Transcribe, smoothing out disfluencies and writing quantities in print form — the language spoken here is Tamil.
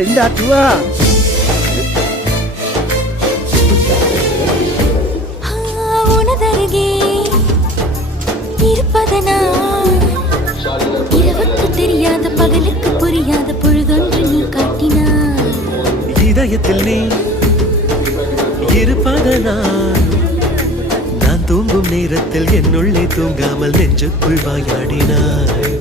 2 ஆட்டுவா உனதருகே இருப்பதனால் இரவுக்கு தெரியாத பகலுக்கு புரியாத பொழுதொன்று நீ காட்டினாய். இதயத்தில் நீ இருப்பதனால் நான் தூங்கும் நேரத்தில் என்னுள்ளே தூங்காமல் நெஞ்சுக்குள் வாயாடினாய்.